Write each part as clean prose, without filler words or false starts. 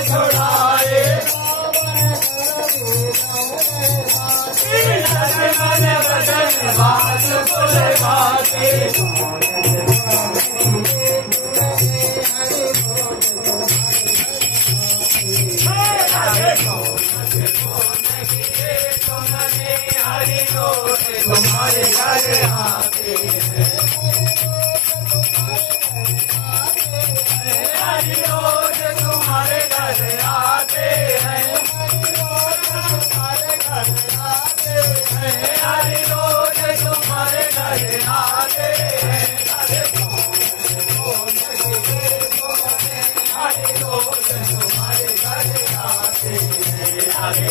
छोड़ाए बात बोले बातें तुम्हारे घर आते हैं हरि रोज तुम्हारे घर आते हैं हरि रोज तुम्हारे घर आते हैं हरि रोज तुम्हारे घर आते हैं हरि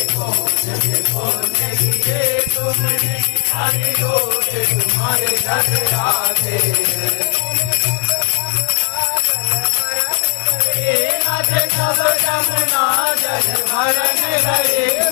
तुमने हरि रोज तुम्हारे घर आते हैं सब जमुना जल भरन गए